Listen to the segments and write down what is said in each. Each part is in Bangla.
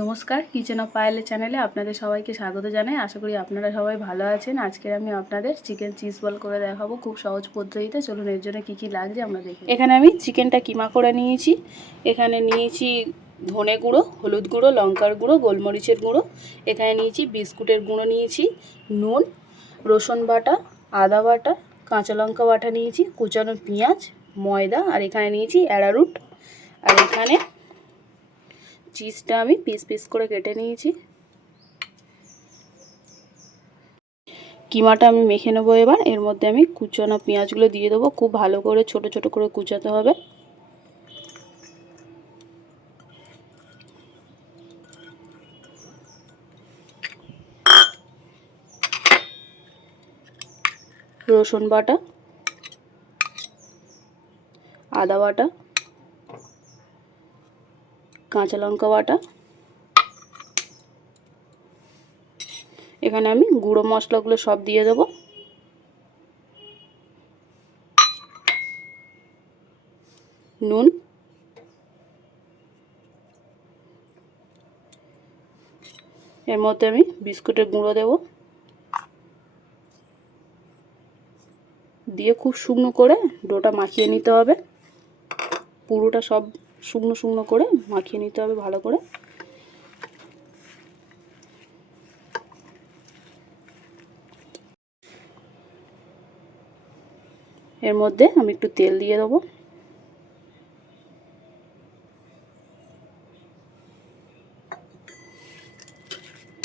নমস্কার, কিচেন অফ পায়েলের চ্যানেলে আপনাদের সবাইকে স্বাগত জানাই। আশা করি আপনারা সবাই ভালো আছেন। আজকে আমি আপনাদের চিকেন চিজ বল করে দেখাবো খুব সহজ পদ্ধতিতে। চলুন এর জন্য কী কী লাগছে আমরা দেখি। এখানে আমি চিকেনটা কিমা করে নিয়েছি। এখানে নিয়েছি ধনে গুঁড়ো, হলুদ গুঁড়ো, লঙ্কার গুঁড়ো, গোলমরিচের গুঁড়ো। এখানে নিয়েছি বিস্কুটের গুঁড়ো, নিয়েছি নুন, রসুন বাটা, আদা বাটা, কাঁচা লঙ্কা বাটা নিয়েছি, কুচানো পেঁয়াজ, ময়দা, আর এখানে নিয়েছি অ্যারারুট। আর এখানে চিজটা আমি পিস পিস করে কেটে নিয়েছি। কিমাটা আমি মেখে নেবো। এবার এর মধ্যে আমি কুচানো পেঁয়াজগুলো দিয়ে দেবো। খুব ভালো করে ছোট ছোট করে কুচাতে হবে। রসুন বাটা, আদা বাটা, কাঁচা লঙ্কা বাটা। এখানে আমি গুঁড়ো মশলাগুলো সব দিয়ে দেবো। নুন, এর মধ্যে আমি বিস্কুটের গুঁড়ো দেব, দিয়ে খুব শুকনো করে ডোটা মাখিয়ে নিতে হবে। পুরোটা সব শুকনো শুকনো করে মাখিয়ে নিতে হবে ভালো করে। এর মধ্যে আমি একটু তেল দিয়ে দেবো।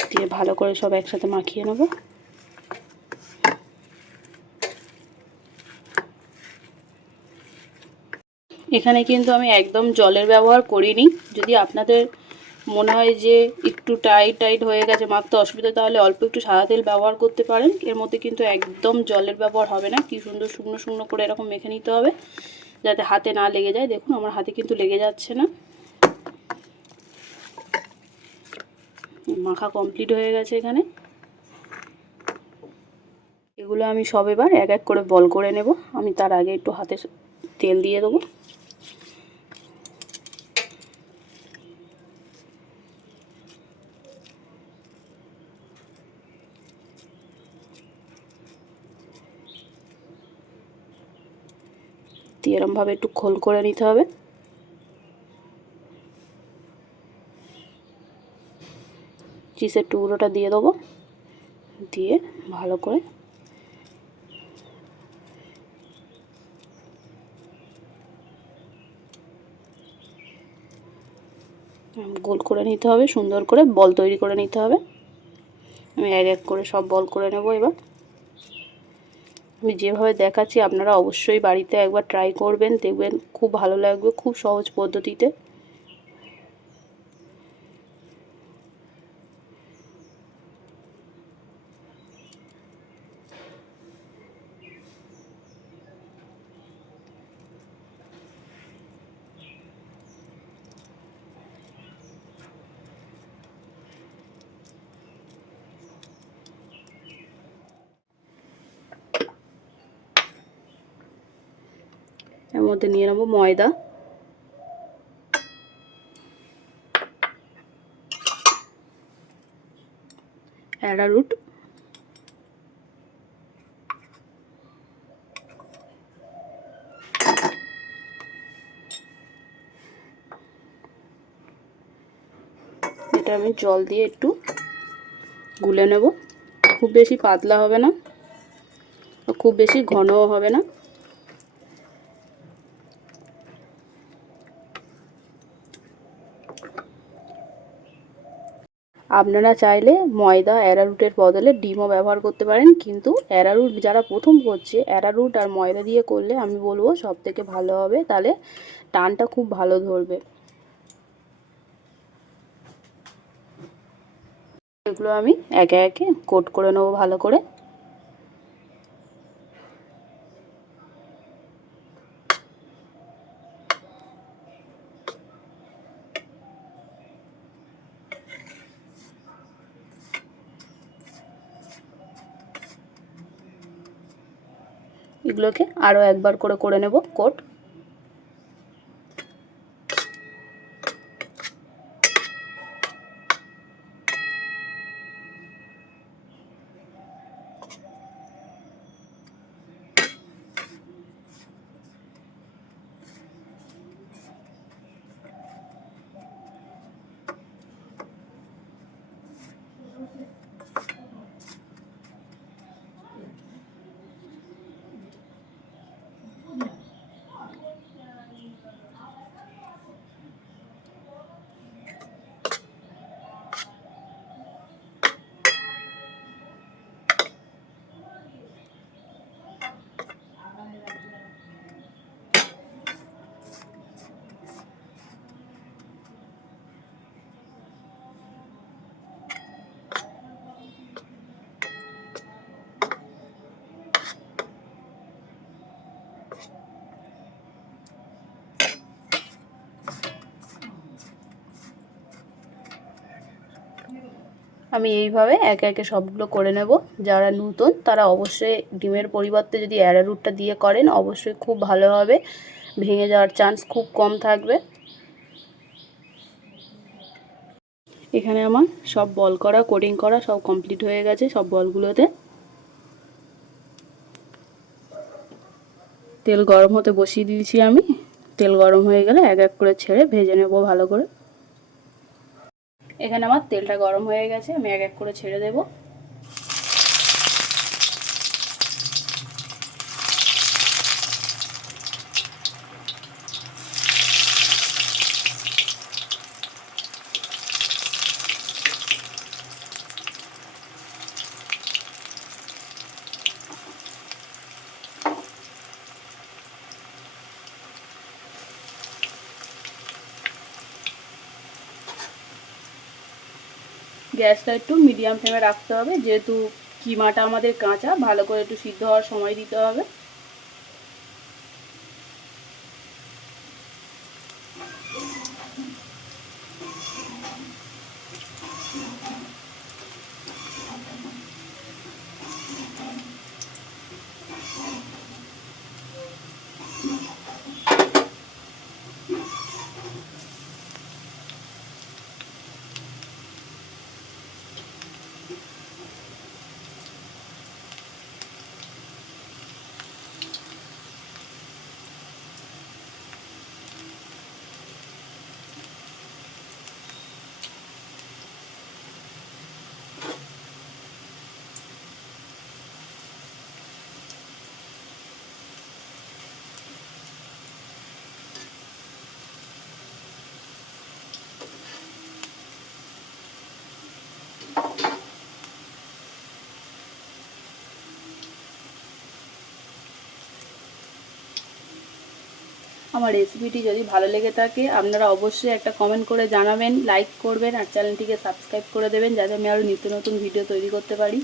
দিয়ে ভালো করে সব একসাথে মাখিয়ে নেব। এখানে কিন্তু আমি একদম জলের ব্যবহার করিনি। যদি আপনাদের মনে হয় যে একটু টাইট হয়ে গেছে, মাখতে অসুবিধা, তাহলে অল্প একটু সাদা তেল ব্যবহার করতে পারেন। এর মধ্যে কিন্তু একদম জলের ব্যবহার হবে না। কি সুন্দর শুকনো শুকনো করে এরকম মেখে নিতে হবে যাতে হাতে না লেগে যায়। দেখুন আমার হাতে কিন্তু লেগে যাচ্ছে না। মাখা কমপ্লিট হয়ে গেছে। এখানে এগুলো আমি সব এবার এক এক করে বল করে নেব। আমি তার আগে একটু হাতে তেল দিয়ে দেবো। দিয়ে এরমভাবে একটু খোল করে নিতে হবে। চিজের টুকরোটা দিয়ে দেবো, দিয়ে ভালো করে গোল করে নিতে হবে। সুন্দর করে বল তৈরি করে নিতে হবে। আমি এক এক করে সব বল করে নেব। এবার আমি যেভাবে দেখাচ্ছি আপনারা অবশ্যই বাড়িতে একবার ট্রাই করবেন, দেখবেন খুব ভালো লাগবে, খুব সহজ পদ্ধতিতে। এর মধ্যে নিয়ে নেব ময়দা, অ্যারারুট, এটা আমি জল দিয়ে একটু গুলে নেব। খুব বেশি পাতলা হবে না, খুব বেশি ঘনও হবে না। আপনারা চাইলে ময়দা অ্যারারুটের বদলে ডিমও ব্যবহার করতে পারেন, কিন্তু অ্যারারুট যারা প্রথম করছে, অ্যারারুট আর ময়দা দিয়ে করলে আমি বলবো সবথেকে ভালো হবে। তাহলে টানটা খুব ভালো ধরবে। এগুলো আমি একে একে কোট করে নেবো ভালো করে। এগুলোকে আরও একবার করে নেব কোট। আমি এইভাবে একে একে সবগুলো করে নেব। যারা নতুন তারা অবশ্যই ডিমের পরিবর্তে যদি অ্যারারুটটা দিয়ে করেন অবশ্যই খুব ভালো হবে, ভেঙে যাওয়ার চান্স খুব কম থাকবে। এখানে আমার সব বল করা কোটিং করা সব কমপ্লিট হয়ে গেছে। সব বলগুলোতে তেল গরম হতে বসিয়ে দিয়েছি আমি। তেল গরম হয়ে গেলে এক এক করে ছেড়ে ভেজে নেব ভালো করে। এখানে আমার তেলটা গরম হয়ে গেছে, আমি এক এক করে ছেড়ে দেব। গ্যাসটা একটু মিডিয়াম ফ্লেমে রাখতে হবে, যেহেতু কিমাটা আমাদের কাঁচা, ভালো করে একটু সিদ্ধ হওয়ার সময় দিতে হবে। আমার রেসিপিটি যদি ভালো লেগে থাকে আপনারা অবশ্যই একটা কমেন্ট করে জানাবেন, লাইক করবেন আর চ্যানেলটিকে সাবস্ক্রাইব করে দেবেন, যাতে আমি আরও নিত্য নতুন ভিডিও তৈরি করতে পারি।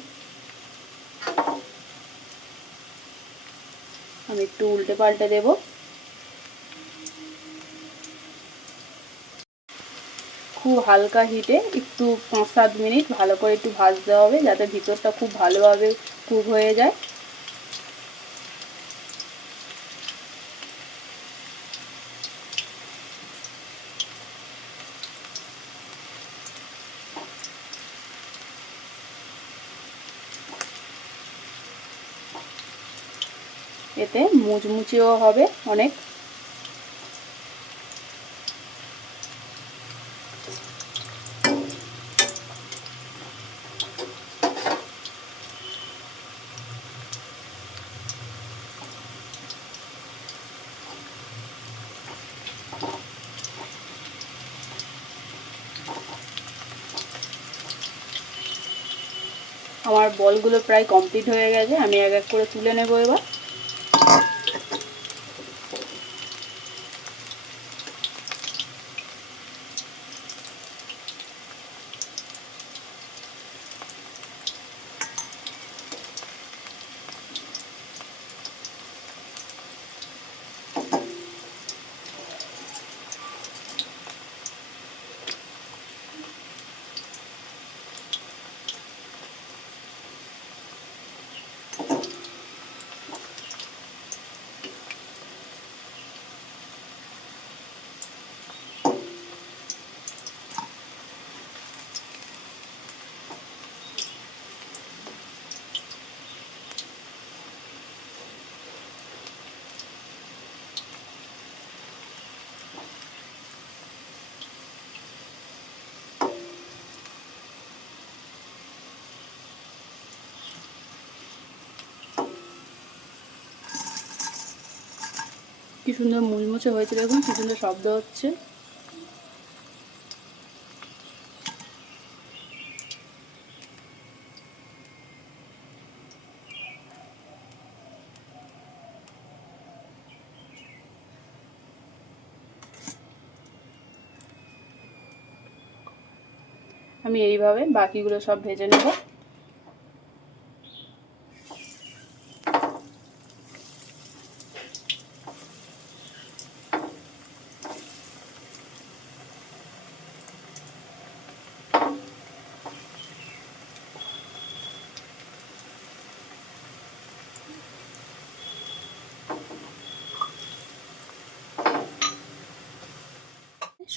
আমি একটু উল্টে পাল্টে দেব। খুব হালকা হিটে একটু 5-7 মিনিট ভালো করে একটু ভাজতে হবে, যাতে ভিতরটা খুব ভালোভাবে কুক হয়ে যায়। এতে মুচমুচেও হবে অনেক। আমার বলগুলো প্রায় কমপ্লিট হয়ে গেছে, আমি এক এক করে তুলে নেব এবার। কি সুন্দর মুচমুচে হয়েছে, দেখুন কি সুন্দর শব্দ হচ্ছে। আমি এইভাবে বাকিগুলো সব ভেজে নেব।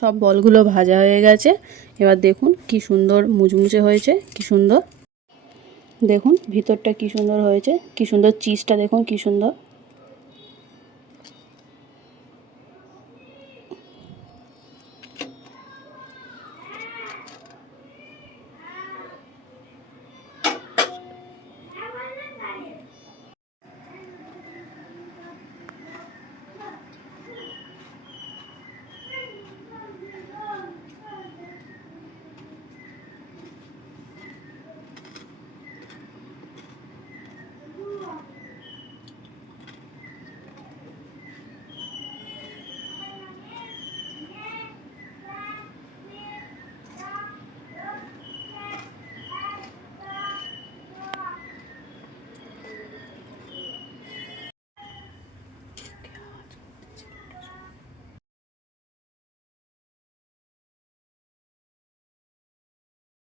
সব বলগুলো ভাজা হয়ে গেছে। এবার দেখুন কি সুন্দর মুচমুচে হয়েছে, কি সুন্দর। দেখুন ভিতরটা কি সুন্দর হয়েছে, কি সুন্দর চিজটা দেখুন কি সুন্দর।